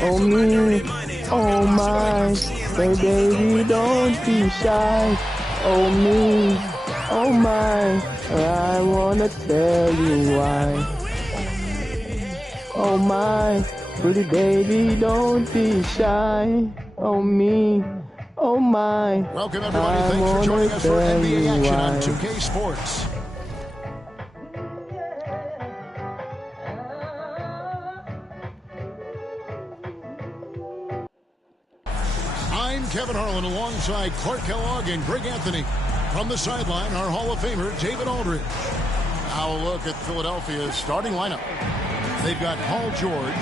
Oh me, oh my, say baby don't be shy. Oh me, oh my, I wanna tell you why. Oh my, pretty baby don't be shy. Oh me, oh my, welcome everybody, thanks for joining us for NBA action on 2K Sports. I'm Kevin Harlan alongside Clark Kellogg and Greg Anthony. From the sideline, our Hall of Famer, David Aldridge. Now a look at Philadelphia's starting lineup. They've got Paul George,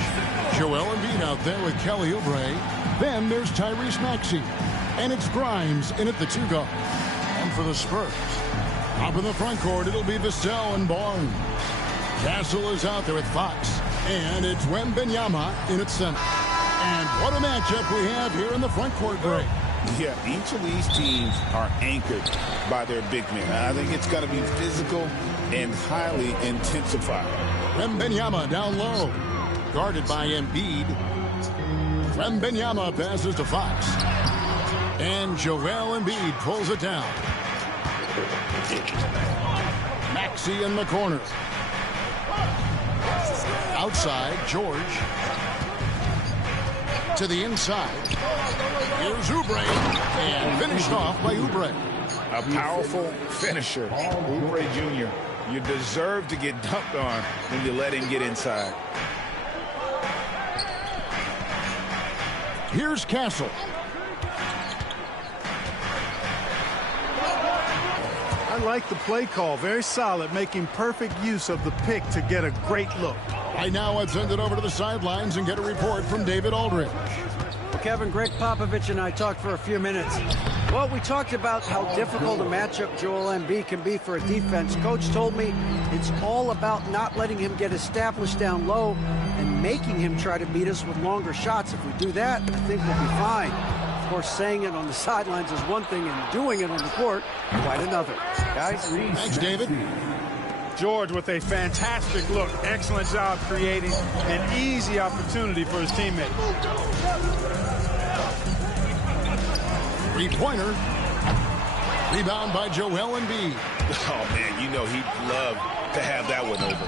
Joel Embiid out there with Kelly Oubre. Then there's Tyrese Maxey. And it's Grimes in at the 2 guard. And for the Spurs, up in the front court, it'll be Vassell and Barnes. Castle is out there with Fox. And it's Wembanyama in at center. And what a matchup we have here in the front court, Greg. Yeah, each of these teams are anchored by their big men. I think it's going to be physical and highly intensified. Wembanyama down low, guarded by Embiid. Wembanyama passes to Fox. And Joel Embiid pulls it down. Maxey in the corner. Outside, George. To the inside. Here's Oubre. And finished off by Oubre. A powerful finisher. Oubre Jr., you deserve to get dunked on when you let him get inside. Here's Castle. I like the play call. Very solid, making perfect use of the pick to get a great look. Right now, let's send it over to the sidelines and get a report from David Aldridge. Well, Kevin, Greg Popovich and I talked for a few minutes. Well, we talked about how difficult a matchup Joel Embiid can be for a defense. Coach told me it's all about not letting him get established down low and making him try to beat us with longer shots. If we do that, I think we'll be fine. Of course, saying it on the sidelines is one thing and doing it on the court, quite another. Guys? Thanks, David. George with a fantastic look. Excellent job creating an easy opportunity for his teammate. Three-pointer. Rebound by Joel Embiid. Oh, man, you know he'd love to have that one over.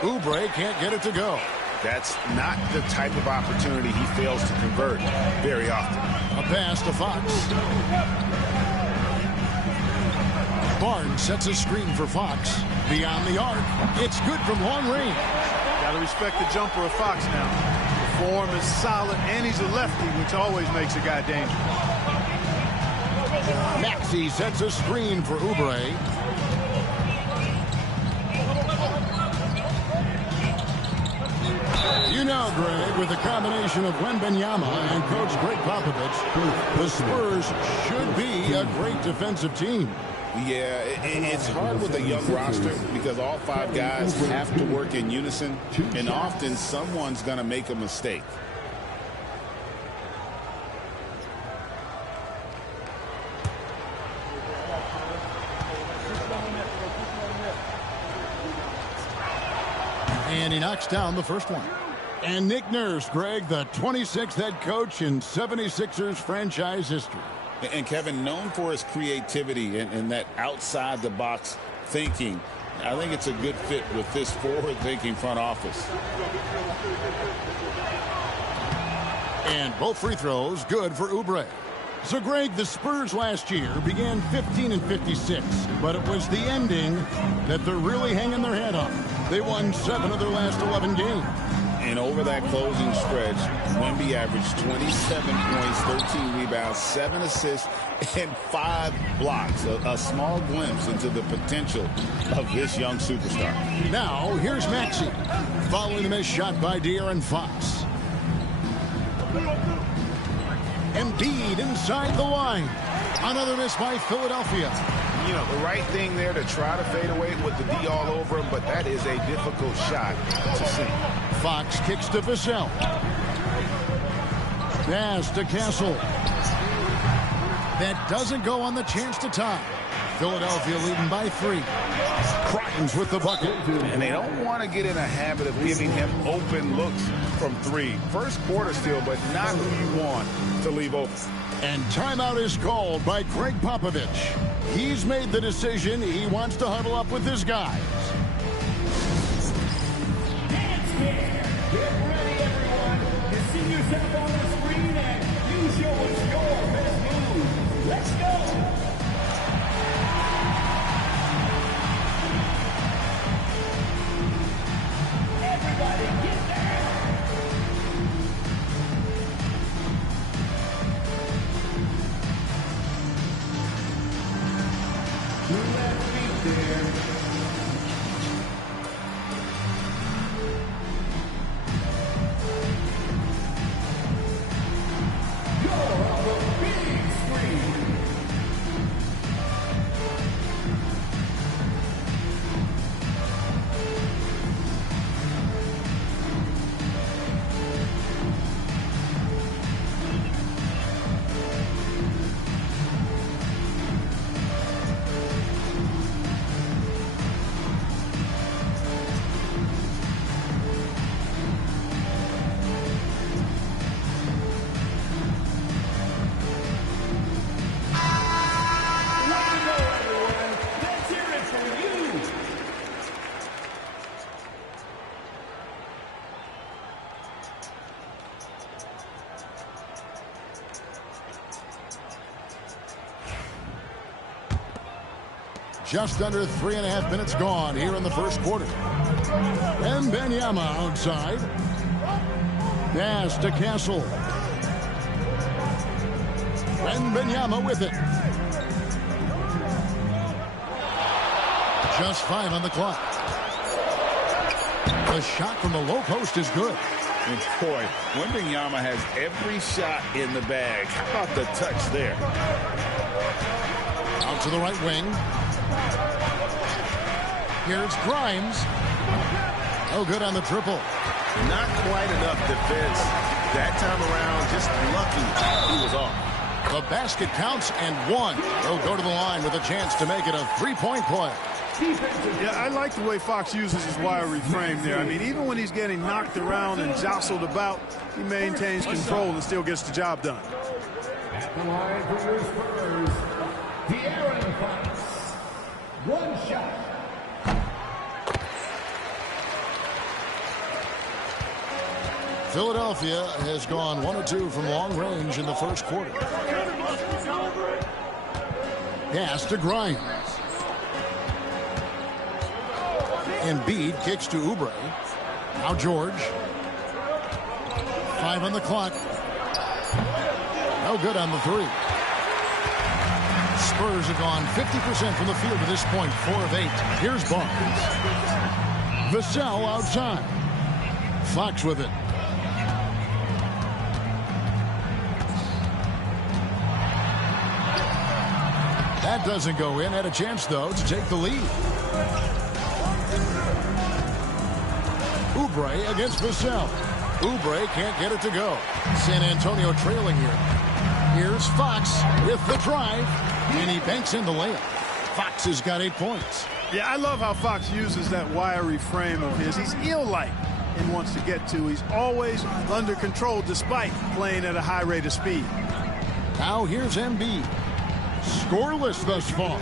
Oubre can't get it to go. That's not the type of opportunity he fails to convert very often. A pass to Fox. Barnes sets a screen for Fox. Beyond the arc. It's good from long range. Got to respect the jumper of Fox now. The form is solid, and he's a lefty, which always makes a guy dangerous. Maxey sets a screen for Oubre. You know, Greg, with the combination of Wembanyama and Coach Greg Popovich, the Spurs should be a great defensive team. Yeah, it's hard with a young roster because all 5 guys have to work in unison, and often someone's going to make a mistake. And he knocks down the first one. And Nick Nurse, Greg, the 26th head coach in 76ers franchise history. And Kevin, known for his creativity and that outside-the-box thinking, I think it's a good fit with this forward-thinking front office. And both free throws good for Oubre. So, Greg, the Spurs last year began 15-56, but it was the ending that they're really hanging their head on. They won 7 of their last 11 games. And over that closing stretch, Wemby averaged 27 points, 13 rebounds, 7 assists, and 5 blocks. A small glimpse into the potential of this young superstar. Now, here's Maxey, following the missed shot by De'Aaron Fox. Embiid inside the line. Another miss by Philadelphia. You know, the right thing there to try to fade away with the D all over him, but that is a difficult shot to see. Fox kicks to Vassell. Pass to Castle. That doesn't go on the chance to tie. Philadelphia leading by 3. Crichton's with the bucket. And they don't want to get in a habit of giving him open looks from 3. First quarter still, but not who you want to leave open. And timeout is called by Greg Popovich. He's made the decision. He wants to huddle up with his guys. Get ready, everyone. You see yourself on the screen and you show us your best move. Let's go. Everybody get there. Your left feet there. Just under 3.5 minutes gone here in the first quarter. Wembanyama outside. Pass to Castle. Wembanyama with it. Just 5 on the clock. The shot from the low post is good. And boy, Wembanyama has every shot in the bag. How about the touch there? Out to the right wing. Here's Grimes. Oh, good on the triple. Not quite enough defense that time around. Just lucky he was off. The basket counts and one. He'll go to the line with a chance to make it a three-point play. Yeah, I like the way Fox uses his wiry frame there. I mean, even when he's getting knocked around and jostled about, he maintains control and still gets the job done. At the line for your Spurs, De'Aaron Fox. One shot. Philadelphia has gone 1 of 2 from long range in the first quarter. Pass to Grimes. Embiid kicks to Oubre. Now George. 5 on the clock. No good on the 3. Spurs have gone 50% from the field to this point, 4 of 8. Here's Barnes. Vassell outside. Fox with it. That doesn't go in. Had a chance, though, to take the lead. Oubre against Vassell. Oubre can't get it to go. San Antonio trailing here. Here's Fox with the drive, and he banks in the layup. Fox has got 8 points. Yeah, I love how Fox uses that wiry frame of his. He's eel-like and wants to get to. He's always under control despite playing at a high rate of speed. Now here's Embiid. Scoreless thus far.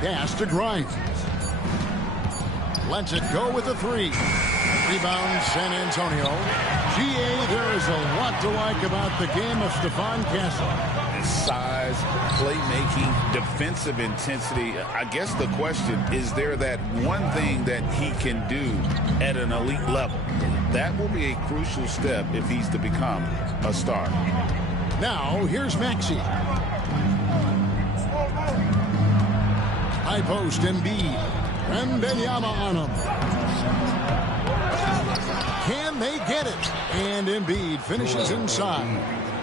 Pass to Grimes. Lets it go with the 3. Rebound San Antonio. GA, there is a lot to like about the game of Stephon Castle. Size, playmaking, defensive intensity. I guess the question, is there that one thing that he can do at an elite level? That will be a crucial step if he's to become a star. Now, here's Maxey. High post, Embiid. Wembanyama on him. Can they get it? And Embiid finishes inside.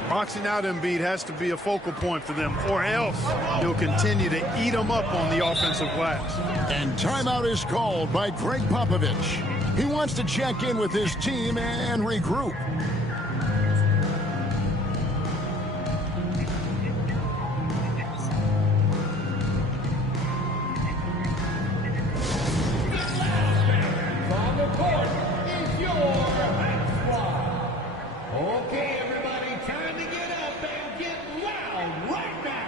Boxing out Embiid has to be a focal point for them, or else he'll continue to eat them up on the offensive glass. And timeout is called by Greg Popovich. He wants to check in with his team and regroup. On the court is your Okay, everybody, time to get up and get loud right now.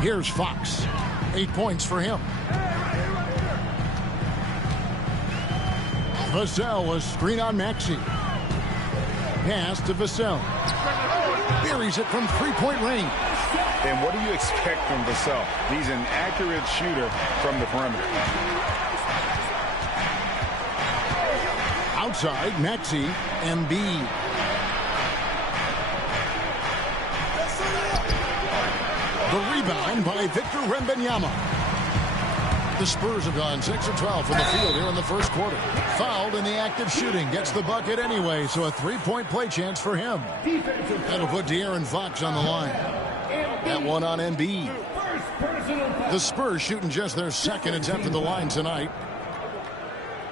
Here's Fox. 8 points for him. Vassell was screen on Maxey. Pass to Vassell. Buries it from three-point range. And what do you expect from Vassell? He's an accurate shooter from the perimeter. Outside, Maxey, Embiid. The rebound by Victor Wembanyama. The Spurs have gone 6 of 12 from the field here in the first quarter. Fouled in the act of shooting. Gets the bucket anyway, so a three-point play chance for him. That'll put De'Aaron Fox on the line. That one on Nba. The Spurs shooting just their second attempt at the line tonight.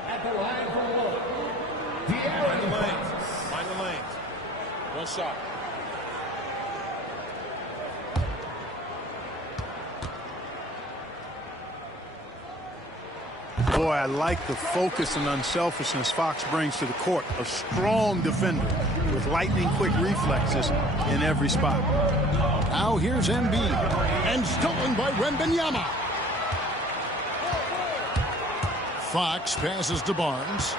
At the line for one. Find the lanes. Find the lanes. One shot. Boy, I like the focus and unselfishness Fox brings to the court. A strong defender with lightning-quick reflexes in every spot. Now here's Embiid. And stolen by Wembanyama. Fox passes to Barnes.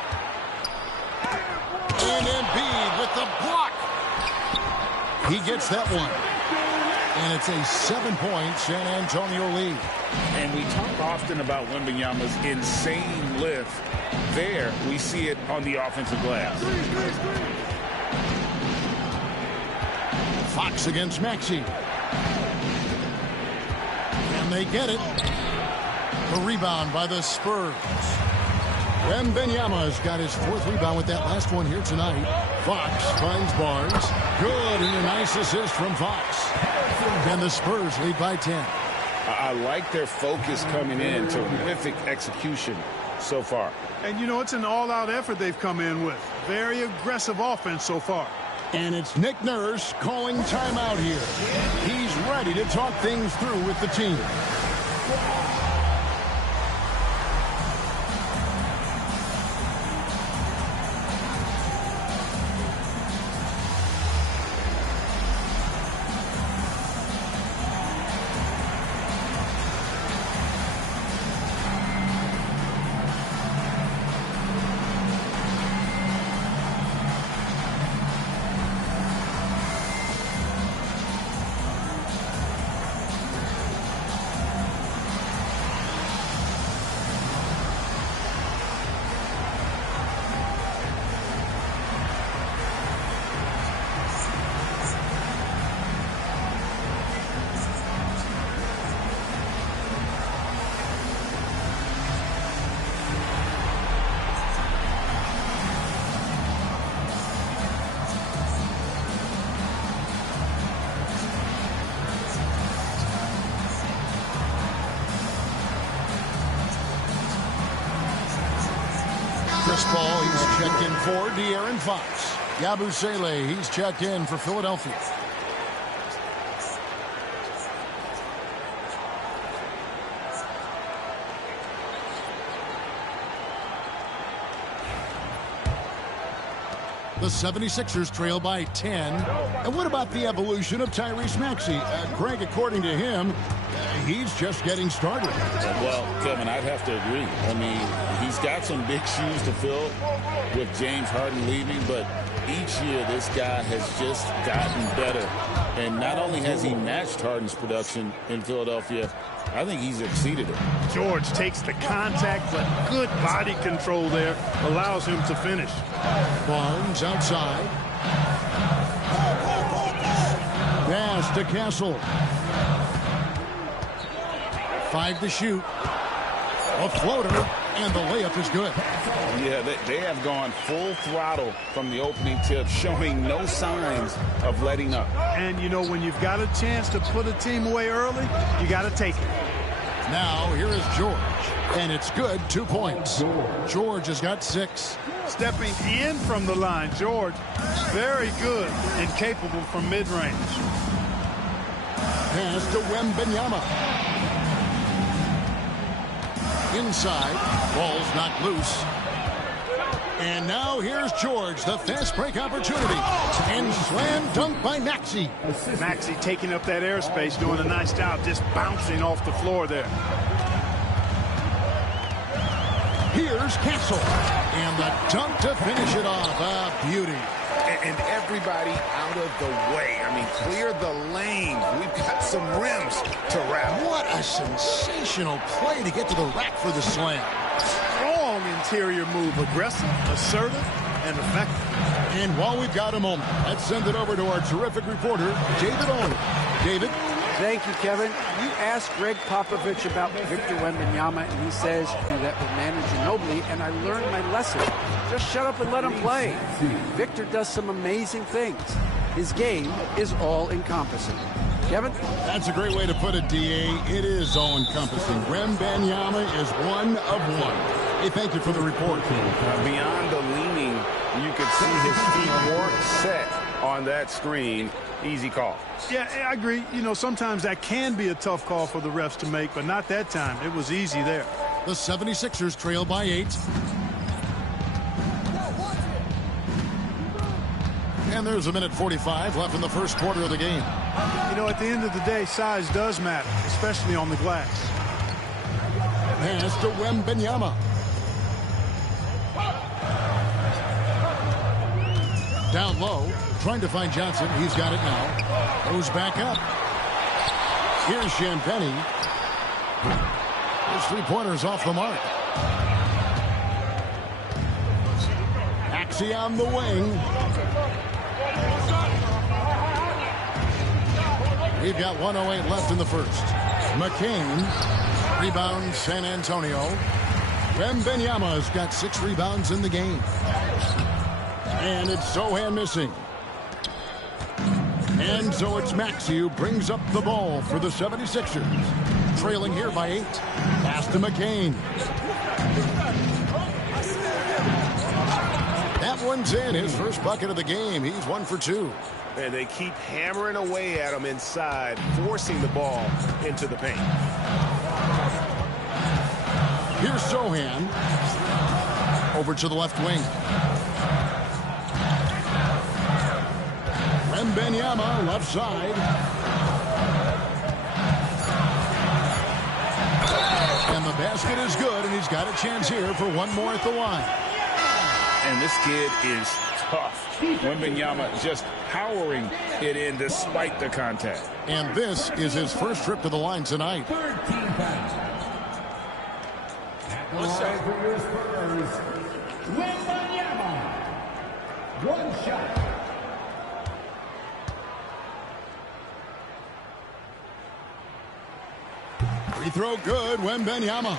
And Embiid with the block. He gets that one. And it's a 7-point San Antonio lead. And we talk often about Wembanyama's insane lift. There, we see it on the offensive glass. Fox against Maxey. And they get it. The rebound by the Spurs. Wembanyama's got his fourth rebound with that last one here tonight. Fox finds Barnes. Good, and a nice assist from Fox. And the Spurs lead by 10. I like their focus coming in. Terrific execution so far. And, you know, it's an all-out effort they've come in with. Very aggressive offense so far. And it's Nick Nurse calling timeout here. He's ready to talk things through with the team. Chris Paul, he's checked in for De'Aaron Fox. Yabusele, he's checked in for Philadelphia. The 76ers trail by 10. And what about the evolution of Tyrese Maxey? Greg, according to him, he's just getting started. Well, Kevin, I'd have to agree. I mean, he's got some big shoes to fill with James Harden leaving, but each year this guy has just gotten better. And not only has he matched Harden's production in Philadelphia, I think he's exceeded it. George takes the contact, but good body control there allows him to finish. Barnes outside. Pass to Castle. 5 to shoot. A floater, and the layup is good. Yeah, they have gone full throttle from the opening tip, showing no signs of letting up. And, you know, when you've got a chance to put a team away early, you got to take it. Now, here is George, and it's good, 2 points. George has got 6. Stepping in from the line, George, very good and capable from mid-range. Pass to Wembanyama. Inside, ball's knocked loose. And now here's George, the fast break opportunity. And slam dunk by Maxey. Maxey taking up that airspace, doing a nice job just bouncing off the floor there. Here's Castle. And the dunk to finish it off. A beauty. And everybody out of the way. I mean, clear the lane. We've got some rims to wrap. What a sensational play to get to the rack for the slam. Strong interior move. Aggressive, assertive, and effective. And while we've got a moment, let's send it over to our terrific reporter, David Owen. David? Thank you, Kevin. You asked Greg Popovich about Victor Wembanyama, and he says that with Manu Ginobili, and I learned my lesson. Just shut up and let him play. Victor does some amazing things. His game is all-encompassing. Kevin? That's a great way to put it, D.A. It is all-encompassing. Wembanyama is one of one. Hey, thank you for the report. Beyond the leaning, you could see his feet weren't set on that screen. Easy call. Yeah, I agree. You know, sometimes that can be a tough call for the refs to make, but not that time. It was easy there. The 76ers trail by 8. And there's a minute 45 left in the first quarter of the game. You know, at the end of the day, size does matter, especially on the glass. Pass to Wembanyama. Down low, trying to find Johnson. He's got it now. Goes back up. Here's Champagnie. His three-pointers off the mark. Maxey on the wing. We've got 1:08 left in the first. McCain rebounds San Antonio. Wembanyama's got 6 rebounds in the game. And it's Sohan missing. And so it's Maxey who brings up the ball for the 76ers. Trailing here by 8. Pass to McCain. That one's in. His first bucket of the game. He's 1 for 2. And they keep hammering away at him inside, forcing the ball into the paint. Here's Sohan. Over to the left wing. Wembanyama, left side. And the basket is good, and he's got a chance here for one more at the line. And this kid is tough. Wembanyama just powering it in despite the contact. And this is his first trip to the line tonight. Third team foul. At the line for your Spurs, Wembanyama. One shot. Free throw good, Wembanyama.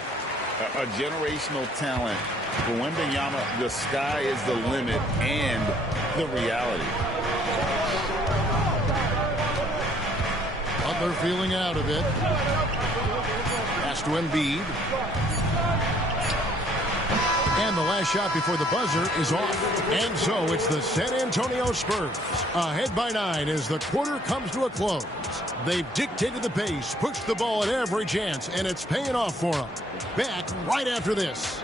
A generational talent. For Wembanyama, the sky is the limit and the reality. Butler feeling out of it. Pass to Embiid. And the last shot before the buzzer is off. And so it's the San Antonio Spurs ahead by 9 as the quarter comes to a close. They've dictated the pace, pushed the ball at every chance, and it's paying off for them. Back right after this.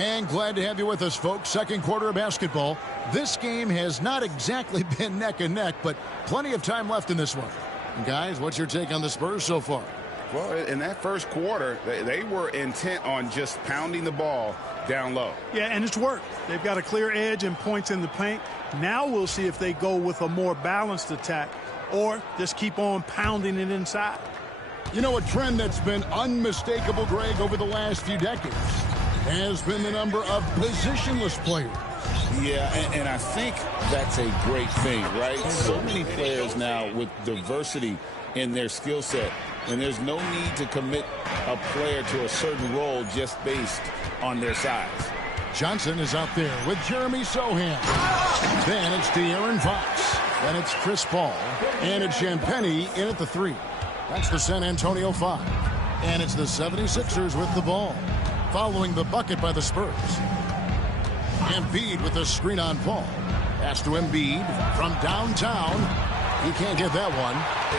And glad to have you with us, folks. Second quarter of basketball. This game has not exactly been neck and neck, but plenty of time left in this one. And guys, what's your take on the Spurs so far? Well, in that first quarter, they were intent on just pounding the ball down low. Yeah, and it's worked. They've got a clear edge and points in the paint. Now we'll see if they go with a more balanced attack or just keep on pounding it inside. You know, a trend that's been unmistakable, Greg, over the last few decades has been the number of positionless players. Yeah, and I think that's a great thing, right? So many players now with diversity in their skill set, and there's no need to commit a player to a certain role just based on their size. Johnson is out there with Jeremy Sohan. Then it's De'Aaron Fox. Then it's Chris Paul. And it's Champagnie in at the 3. That's the San Antonio 5. And it's the 76ers with the ball. Following the bucket by the Spurs. Embiid with the screen on Paul. Pass to Embiid from downtown. He can't get that one.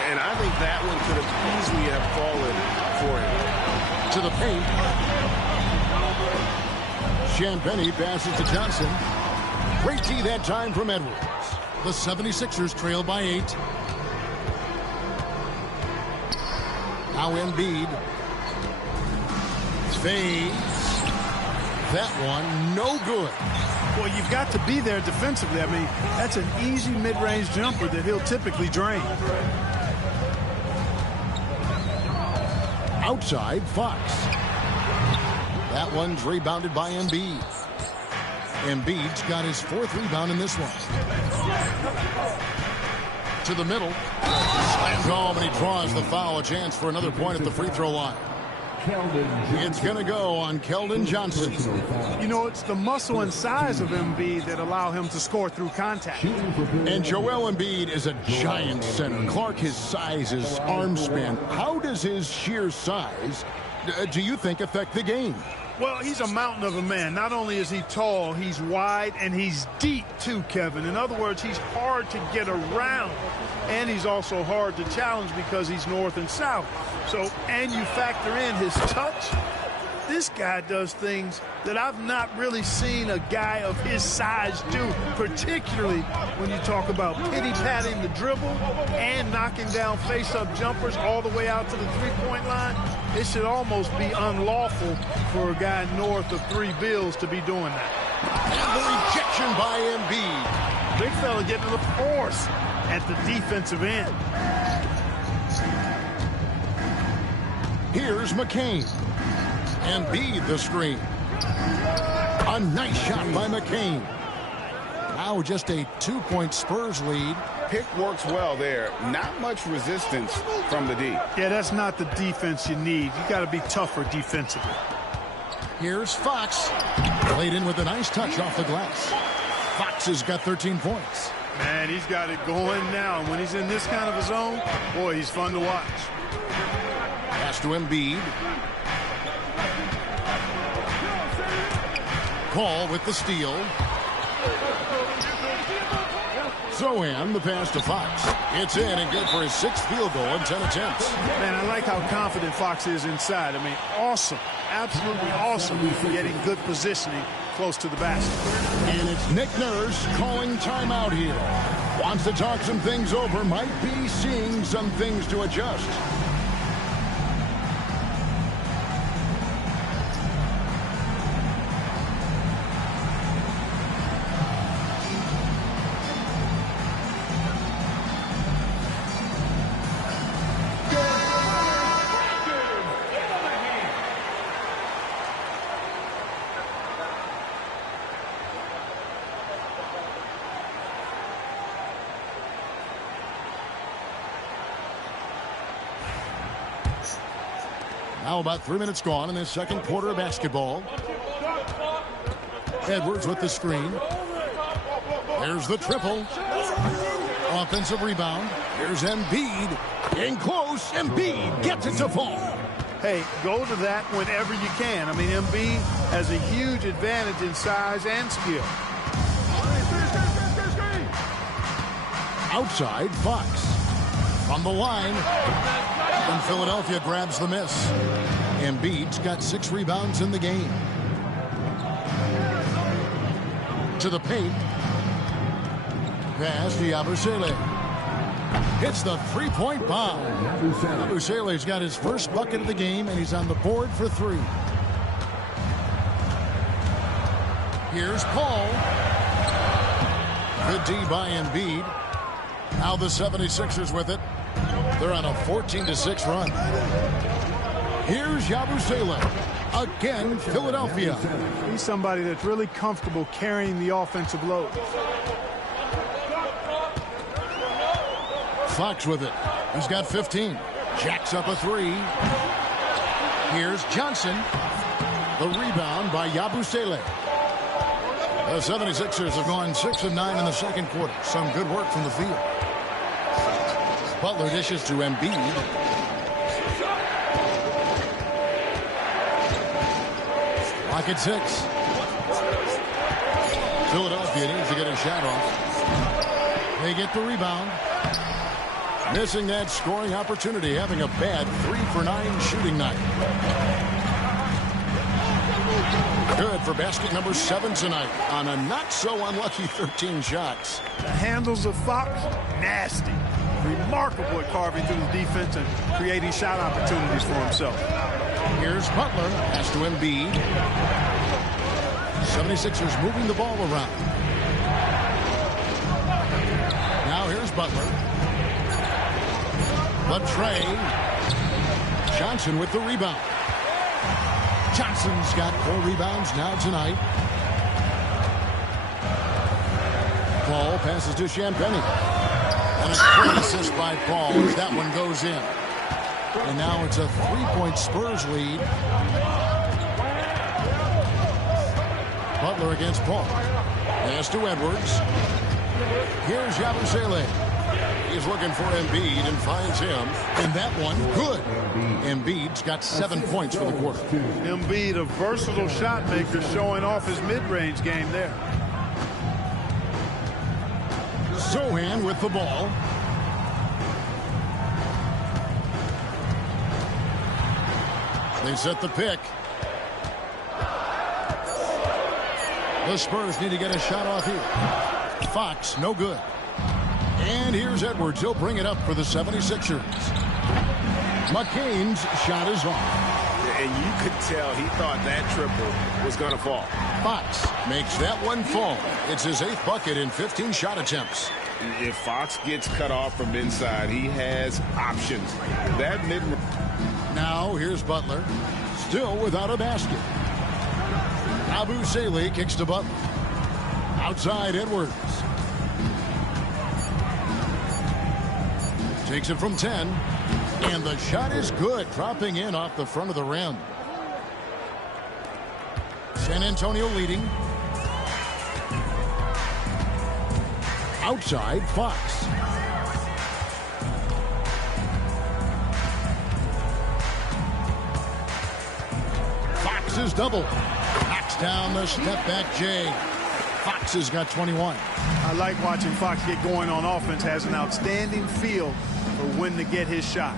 And I think that one could have easily have fallen for him. To the paint. Champagnie passes to Johnson. Great D that time from Edwards. The 76ers trail by 8. Now Embiid. Fades. That one, no good. Well, you've got to be there defensively. I mean, that's an easy mid-range jumper that he'll typically drain. Outside, Fox. That one's rebounded by Embiid. Embiid's got his 4th rebound in this one. To the middle. Slams home, and he draws the foul. A chance for another point at the free throw line. It's going to go on Keldon Johnson. You know, it's the muscle and size of Embiid that allow him to score through contact. And Joel Embiid is a giant center. Clark, his size, his arm span. How does his sheer size, do you think, affect the game? Well, he's a mountain of a man. Not only is he tall, he's wide, and he's deep, too, Kevin. In other words, he's hard to get around. And he's also hard to challenge because he's north and south. So, and you factor in his touch. This guy does things that I've not really seen a guy of his size do, particularly when you talk about pity-patting the dribble and knocking down face-up jumpers all the way out to the three-point line. It should almost be unlawful for a guy north of 3 bills to be doing that. And the rejection by Embiid. Big fella getting the force at the defensive end. Here's McCain. Embiid the screen. A nice shot by McCain. Now just a 2-point Spurs lead. Pick works well there. Not much resistance from the D. Yeah, that's not the defense you need. You got to be tougher defensively. Here's Fox. Played in with a nice touch off the glass. Fox has got 13 points. Man, he's got it going now. And when he's in this kind of a zone, boy, he's fun to watch. Pass to Embiid. Paul with the steal. Sohan, the pass to Fox. It's in and good for his 6th field goal in 10 attempts. Man, I like how confident Fox is inside. I mean, awesome. Absolutely awesome getting good positioning close to the basket. And it's Nick Nurse calling timeout here. Wants to talk some things over. Might be seeing some things to adjust. Now about 3 minutes gone in this second quarter of basketball. Edwards with the screen. There's the triple. Offensive rebound. Here's Embiid. In close. Embiid gets it to fall. Hey, go to that whenever you can. I mean, Embiid has a huge advantage in size and skill. Outside, Fox. On the line. And Philadelphia grabs the miss. Embiid's got 6 rebounds in the game. into the paint. Pass to Yabusele. Hits the three-point bomb. Yabusele's got his first bucket of the game, and he's on the board for 3. Here's Paul. Good D by Embiid. Now the 76ers with it. They're on a 14-6 run. Here's Yabusele. Again, Philadelphia. He's somebody that's really comfortable carrying the offensive load. Fox with it. He's got 15. Jacks up a 3. Here's Johnson. The rebound by Yabusele. The 76ers have gone 6 of 9 in the second quarter. Some good work from the field. Butler dishes to Embiid. Clock at 6. Philadelphia needs to get a shot off. They get the rebound. Missing that scoring opportunity, having a bad 3 for 9 shooting night. Good for basket number 7 tonight on a not-so-unlucky 13 shots. The handles of Fox, nasty. Remarkable at carving through the defense and creating shot opportunities for himself. Here's Butler. Pass to Embiid. 76ers moving the ball around. Now here's Butler. But Trey. Johnson with the rebound. Johnson's got 4 rebounds now tonight. Paul passes to Champagnie. And a great assist by Paul as that one goes in. And now it's a 3-point Spurs lead. Butler against Paul. Pass to Edwards. Here's Yabusele. He's looking for Embiid and finds him. And that one, good. Embiid's got 7 points for the quarter. Embiid, a versatile shot maker, showing off his mid-range game there. Sohan with the ball. They set the pick. The Spurs need to get a shot off here. Fox, no good. And here's Edwards. He'll bring it up for the 76ers. McCain's shot is off. And you could tell he thought that triple was going to fall. Fox makes that one fall. It's his 8th bucket in 15 shot attempts. If Fox gets cut off from inside, he has options. That mid. Now here's Butler. Still without a basket. Yabusele kicks to Butler. Outside Edwards. Takes it from 10. And the shot is good. Dropping in off the front of the rim. San Antonio leading. Outside Fox. Fox is double. Knocks down the step back J. Fox has got 21. I like watching Fox get going on offense. Has an outstanding feel for when to get his shot.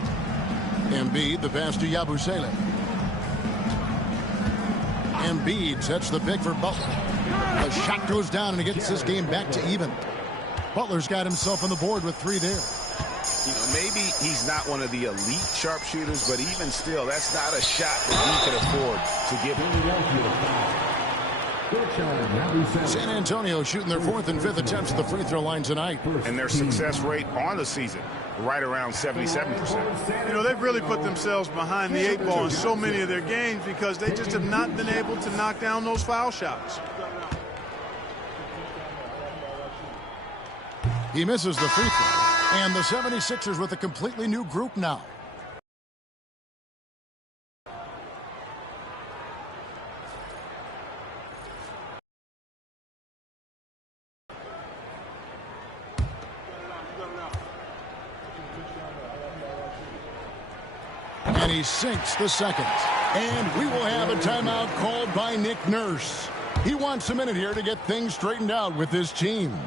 Embiid, the pass to Yabusele. Embiid sets the pick for Butler. The shot goes down and it gets this game back to even. Butler's got himself on the board with 3 there. You know, maybe he's not one of the elite sharpshooters, but even still, that's not a shot that he could afford to give him. San Antonio shooting their 4th and 5th attempts at the free throw line tonight. And their success rate on the season, right around 77%. You know, they've really put themselves behind the 8 ball in so many of their games because they just have not been able to knock down those foul shots. He misses the free throw. And the 76ers with a completely new group now. And he sinks the second. And we will have a timeout called by Nick Nurse. He wants a minute here to get things straightened out with his team.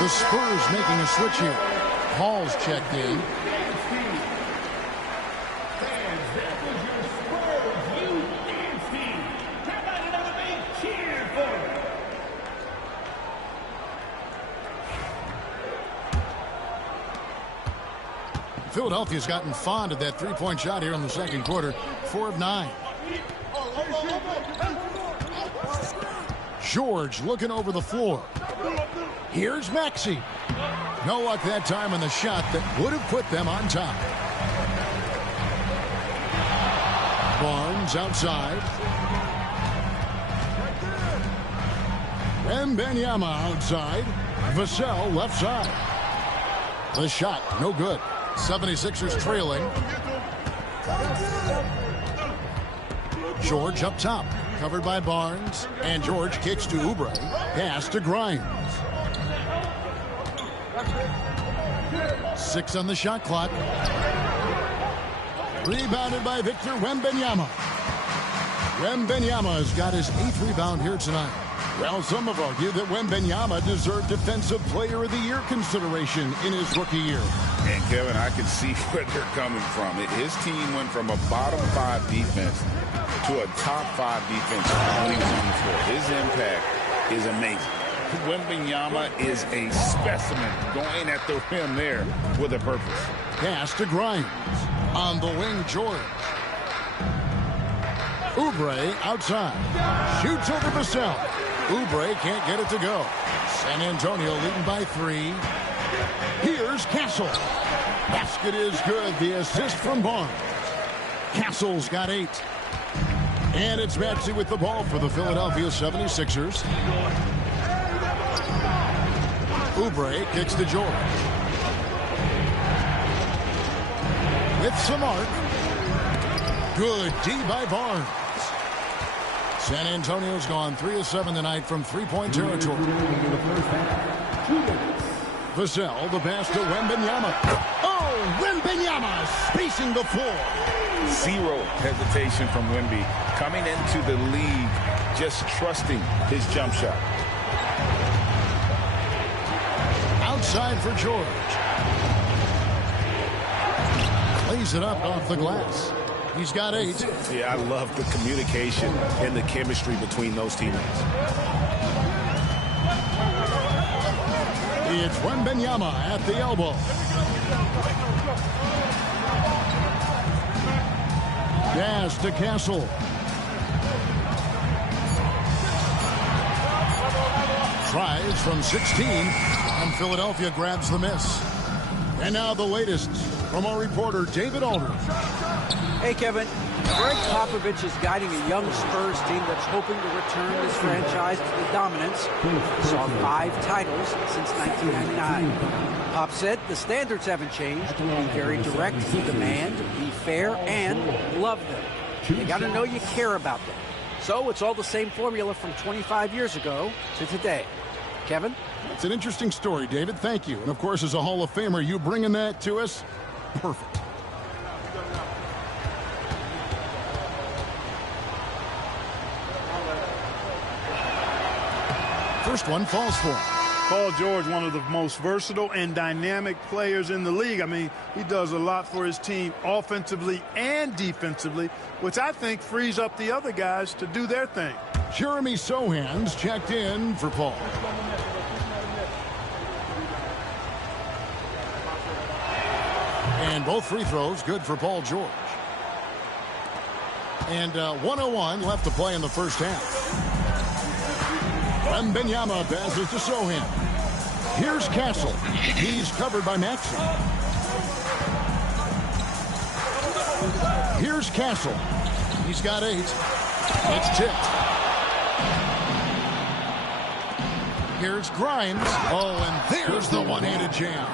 The Spurs making a switch here. Hall's checked in. Philadelphia's gotten fond of that three-point shot here in the second quarter. 4 of 9. George looking over the floor. Here's Maxey. No luck that time on the shot that would have put them on top. Barnes outside. Wembanyama outside. Vassell left side. The shot, no good. 76ers trailing. George up top. Covered by Barnes. And George kicks to Oubre. Pass to Grimes. 6 on the shot clock. Rebounded by Victor Wembanyama. Wembanyama's got his 8th rebound here tonight. Well, some have argued that Wembanyama deserved Defensive Player of the Year consideration in his rookie year. And, Kevin, I can see where they're coming from. His team went from a bottom 5 defense to a top 5 defense when he was on the floor. His impact is amazing. Wembanyama is a specimen going at the rim there with a purpose. Pass to Grimes. On the wing, George. Oubre outside. Shoots over Vassell. Oubre can't get it to go. San Antonio leading by 3. Here's Castle. Basket is good. The assist from Barnes. Castle's got 8. And it's Maxey with the ball for the Philadelphia 76ers. Oubre kicks to George. With some arc. Good D by Barnes. San Antonio's gone 3 of 7 tonight from three-point territory. Vassell, the pass to Wembanyama. Oh, Wembanyama spacing the floor. Zero hesitation from Wemby. Coming into the league, just trusting his jump shot. Outside for George. Plays it up off the glass. He's got 8. Yeah, I love the communication and the chemistry between those teammates. It's Wembanyama at the elbow. Pass to Castle. Tries from 16, and Philadelphia grabs the miss. And now the latest from our reporter, David Aldridge. Hey, Kevin. Greg Popovich is guiding a young Spurs team that's hoping to return this franchise to the dominance. He saw 5 titles since 1999. Pop said the standards haven't changed. Be very direct, demand, be fair, and love them. You got to know you care about them. So it's all the same formula from 25 years ago to today. Kevin? It's an interesting story, David. Thank you. And, of course, as a Hall of Famer, you bringing that to us, perfect. First one falls for him. Paul George, one of the most versatile and dynamic players in the league. I mean, he does a lot for his team offensively and defensively, which I think frees up the other guys to do their thing. Jeremy Sohan's checked in for Paul. And both free throws good for Paul George. And 1:01 left to play in the first half. Wembanyama passes to Sohan. Here's Castle. He's covered by Maxey. Here's Castle. He's got 8. It's tipped. Here's Grimes. Oh, and there's the one-handed jam.